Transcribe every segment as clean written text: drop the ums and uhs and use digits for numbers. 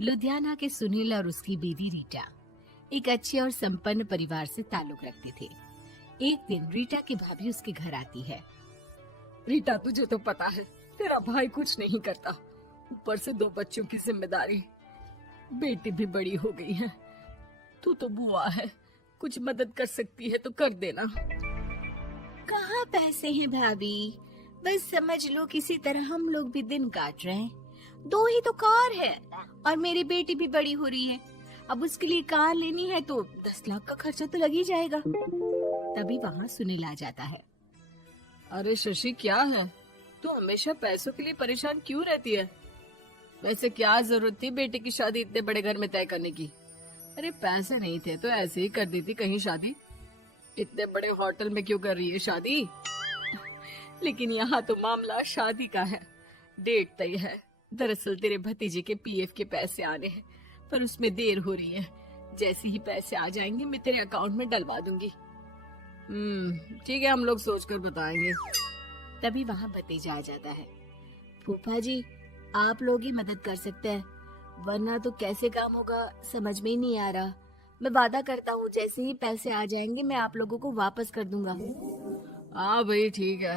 लुधियाना के सुनील और उसकी बीवी रीटा एक अच्छे और संपन्न परिवार से ताल्लुक रखते थे। एक दिन रीटा की भाभी उसके घर आती है। रीटा, तुझे तो पता है तेरा भाई कुछ नहीं करता, ऊपर से 2 बच्चों की जिम्मेदारी, बेटी भी बड़ी हो गई है। तू तो बुआ है, कुछ मदद कर सकती है तो कर देना। कहाँ पैसे हैं भाभी, बस समझ लो किसी तरह हम लोग भी दिन काट रहे हैं। 2 ही तो कार है और मेरी बेटी भी बड़ी हो रही है। अब उसके लिए कार लेनी है तो 10 लाख का खर्चा तो लग ही जाएगा। तभी वहाँ सुनील आ जाता है। अरे शशि, क्या है, तू हमेशा पैसों के लिए परेशान क्यों रहती है? वैसे क्या जरूरत थी बेटे की शादी इतने बड़े घर में तय करने की? अरे पैसे नहीं थे तो ऐसे ही कर देती कहीं शादी। इतने बड़े होटल में क्यों कर रही है शादी? लेकिन यहाँ तो मामला शादी का है, डेट तय है। दरअसल तेरे भतीजे के पीएफ के पैसे आने हैं, पर उसमें देर हो रही है। जैसे ही पैसे आ जाएंगे मैं तेरे अकाउंट में डलवा दूंगी। ठीक है, हम लोग सोचकर बताएंगे। तभी वहाँ भतीजा आ जाता है। फूफा जी, आप लोग ही मदद कर सकते हैं, वरना तो कैसे काम होगा समझ में ही नहीं आ रहा। मैं वादा करता हूँ जैसे ही पैसे आ जाएंगे मैं आप लोगों को वापस कर दूंगा। हाँ भाई, ठीक है।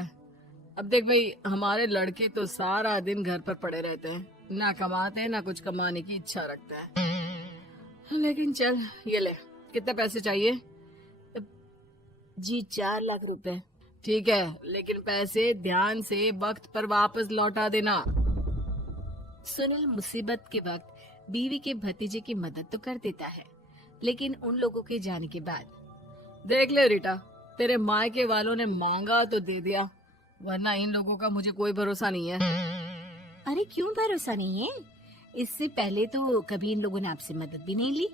अब देख भाई, हमारे लड़के तो सारा दिन घर पर पड़े रहते हैं, ना कमाते हैं ना कुछ कमाने की इच्छा रखते हैं। लेकिन चल, ये ले, कितने पैसे चाहिए? जी 4 लाख रुपए। ठीक है, लेकिन पैसे ध्यान से वक्त पर वापस लौटा देना। सुनील मुसीबत के वक्त बीवी के भतीजे की मदद तो कर देता है, लेकिन उन लोगों के जाने के बाद देख ले रीटा, तेरे मायके वालों ने मांगा तो दे दिया, वरना इन लोगों का मुझे कोई भरोसा नहीं है। अरे क्यों भरोसा नहीं है? इससे पहले तो कभी इन लोगों ने आपसे मदद भी नहीं ली।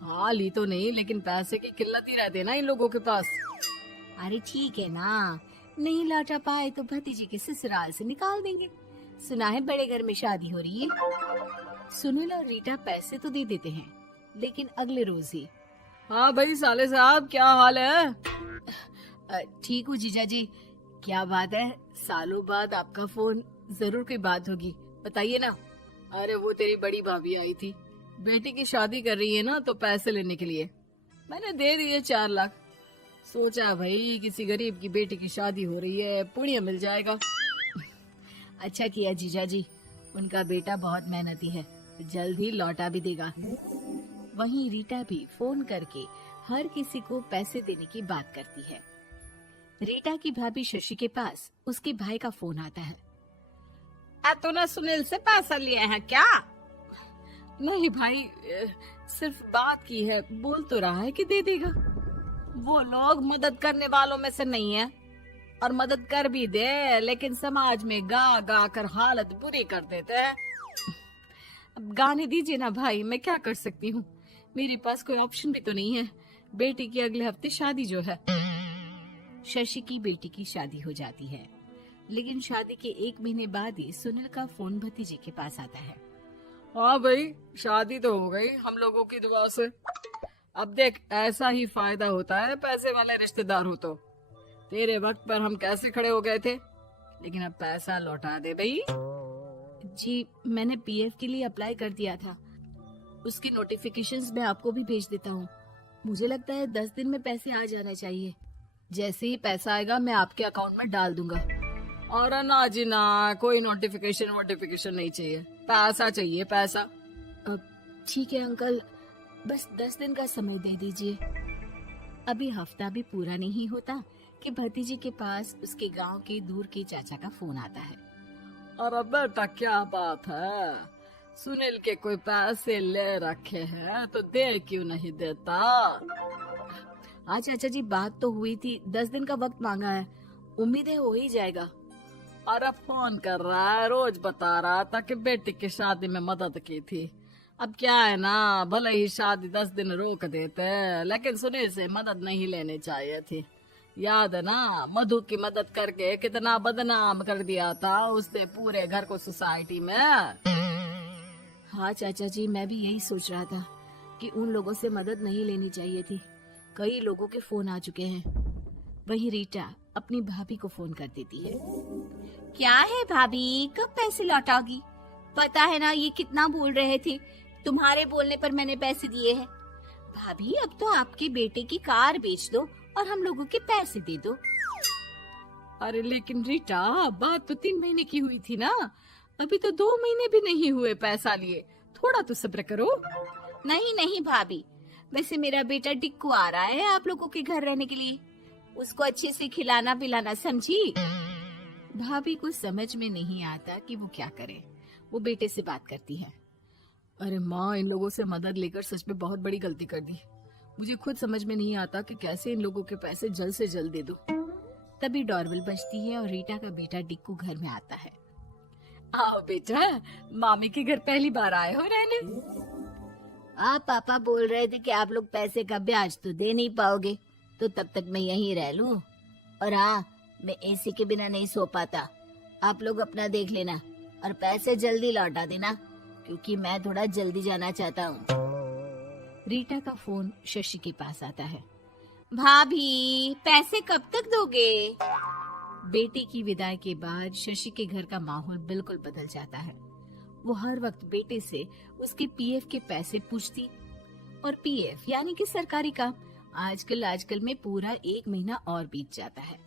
हाँ, ली तो नहीं, लेकिन पैसे की किल्लत ही रहती है ना इन लोगों के पास। अरे ठीक है ना, नहीं लौटा पाए तो भतीजे के ससुराल से निकाल देंगे। सुना है बड़े घर में शादी हो रही है। सुनील और रीटा पैसे तो दे देते हैं, लेकिन अगले रोज ही। हाँ भाई साले साहब, क्या हाल है? ठीक हूँ जीजा जी। क्या बात है, सालों बाद आपका फोन, जरूर कोई बात होगी, बताइए ना। अरे वो तेरी बड़ी भाभी आई थी, बेटी की शादी कर रही है ना, तो पैसे लेने के लिए मैंने दे दिए 4 लाख। सोचा भाई किसी गरीब की बेटी की शादी हो रही है, पुण्य मिल जाएगा। अच्छा किया जीजा जी, उनका बेटा बहुत मेहनती है, जल्द ही लौटा भी देगा। वहीं रीटा भी फोन करके हर किसी को पैसे देने की बात करती है। रीटा की भाभी शशि के पास उसके भाई का फोन आता है। तूने सुनील से पैसा लिए हैं क्या? नहीं भाई, सिर्फ बात की है, बोल तो रहा है कि दे देगा। वो लोग मदद करने वालों में से नहीं है, और मदद कर भी दे लेकिन समाज में गा गा कर हालत बुरी कर देते हैं। अब गाने दीजिए ना भाई, मैं क्या कर सकती हूँ, मेरे पास कोई ऑप्शन भी तो नहीं है। बेटी की अगले हफ्ते शादी जो है। शशि की बेटी की शादी हो जाती है, लेकिन शादी के 1 महीने बाद ही सुनील का फोन भतीजे के पास आता है। हाँ भाई, शादी तो हो गई हम लोगों की दुआ से। अब देख, ऐसा ही फायदा होता है पैसे वाले रिश्तेदार हो तो। तेरे वक्त पर हम कैसे खड़े हो गए थे, लेकिन अब पैसा लौटा दे भाई। जी, मैंने पीएफ के लिए अप्लाई कर दिया था, उसकी नोटिफिकेशंस मैं आपको भी भेज देता हूँ। मुझे लगता है 10 दिन में पैसे आ जाना चाहिए। जैसे ही पैसा आएगा मैं आपके अकाउंट में डाल दूंगा। और ना जी ना, कोई नोटिफिकेशन नहीं चाहिए, पैसा चाहिए, पैसा। ठीक है अंकल, बस 10 दिन का समय दे दीजिए। अभी हफ्ता भी पूरा नहीं होता कि भतीजे के पास उसके गांव के दूर के चाचा का फोन आता है। अरे बेटा, क्या बात है, सुनील के कोई पैसे ले रखे हैं तो दे क्यों नहीं देता? हाँ चाचा जी, बात तो हुई थी, 10 दिन का वक्त मांगा है, उम्मीद है हो ही जाएगा। अरे फोन कर रहा है, रोज बता रहा था कि बेटी की शादी में मदद की थी। अब क्या है ना, भले ही शादी 10 दिन रोक देते, लेकिन सुनील से मदद नहीं लेनी चाहिए थी। याद है ना, मधु की मदद करके कितना बदनाम कर दिया था उसने पूरे घर को सोसाइटी में। हाँ चाचा जी, मैं भी यही सोच रहा था कि उन लोगों से मदद नहीं लेनी चाहिए थी। कई लोगों के फोन आ चुके हैं। वहीं रीटा अपनी भाभी को फोन कर देती है। क्या है भाभी, कब पैसे लौटाओगी? पता है ना ये कितना बोल रहे थे, तुम्हारे बोलने पर मैंने पैसे दिए हैं। भाभी अब तो आपके बेटे की कार बेच दो और हम लोगों के पैसे दे दो। अरे लेकिन रीटा, बात तो 3 महीने की हुई थी ना, अभी तो 2 महीने भी नहीं हुए पैसा लिए, थोड़ा तो सब्र करो। नहीं नहीं भाभी, वैसे मेरा बेटा टिक्कू आ रहा है आप लोगों के घर रहने के लिए, उसको अच्छे से खिलाना पिलाना, समझी? भाभी को समझ में नहीं आता कि वो क्या करे। वो बेटे से बात करती है। अरे माँ, इन लोगों से मदद लेकर सच में बहुत बड़ी गलती कर दी। मुझे खुद समझ में नहीं आता कि कैसे इन लोगों के पैसे जल्द से जल्द दे दूं। तभी डोरबेल बजती है और रीटा का बेटा टिक्कू घर में आता है। आओ बेटा, मामी के घर पहली बार आए हो रहने? आप पापा बोल रहे थे कि आप लोग पैसे का ब्याज तो दे नहीं पाओगे, तो तब तक मैं यहीं रह लूं। और हाँ, मैं एसी के बिना नहीं सो पाता। आप लोग अपना देख लेना और पैसे जल्दी लौटा देना, क्योंकि मैं थोड़ा जल्दी जाना चाहता हूँ। रीटा का फोन शशि के पास आता है। भाभी, पैसे कब तक दोगे? बेटे की विदाई के बाद शशि के घर का माहौल बिल्कुल बदल जाता है। वो हर वक्त बेटे से उसके पीएफ के पैसे पूछती, और पीएफ यानी कि सरकारी काम। आजकल में पूरा 1 महीना और बीत जाता है।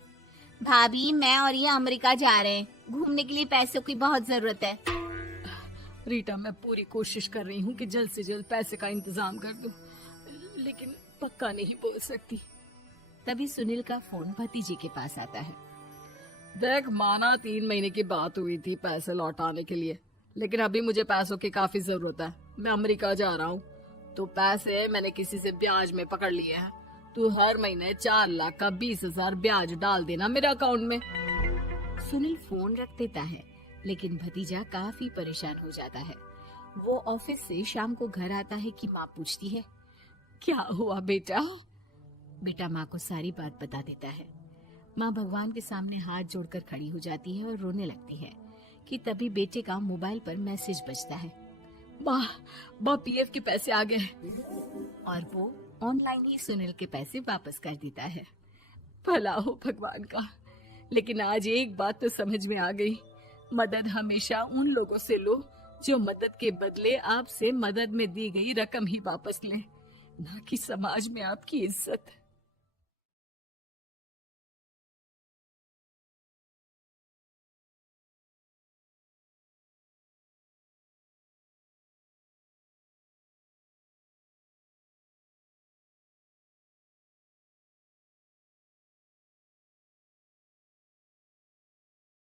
भाभी, मैं और ये अमेरिका जा रहे हैं, घूमने के लिए पैसों की बहुत जरूरत है। रीटा, मैं पूरी कोशिश कर रही हूँ कि जल्द से जल्द पैसे का इंतजाम कर दूं, लेकिन पक्का नहीं बोल सकती। तभी सुनील का फोन भतीजे के पास आता है। देख माना 3 महीने की बात हुई थी पैसे लौटाने के लिए, लेकिन अभी मुझे पैसों की काफी जरूरत है। मैं अमेरिका जा रहा हूँ, तो पैसे मैंने किसी से ब्याज में पकड़ लिए हैं। तू हर महीने 4 लाख का 20,000 ब्याज डाल देना मेरे अकाउंट में। सुनील फोन रख देता है, लेकिन भतीजा काफी परेशान हो जाता है। वो ऑफिस से शाम को घर आता है कि माँ पूछती है, क्या हुआ बेटा? बेटा माँ को सारी बात बता देता है। माँ भगवान के सामने हाथ जोड़कर खड़ी हो जाती है और रोने लगती है कि तभी बेटे का मोबाइल पर मैसेज बजता है। माँ पीएफ के पैसे आ गए। और वो ऑनलाइन ही सुनील के पैसे वापस कर देता है। भला हो भगवान का। लेकिन आज एक बात तो समझ में आ गई, मदद हमेशा उन लोगों से लो जो मदद के बदले आपसे मदद में दी गई रकम ही वापस लें, ना कि समाज में आपकी इज्जत।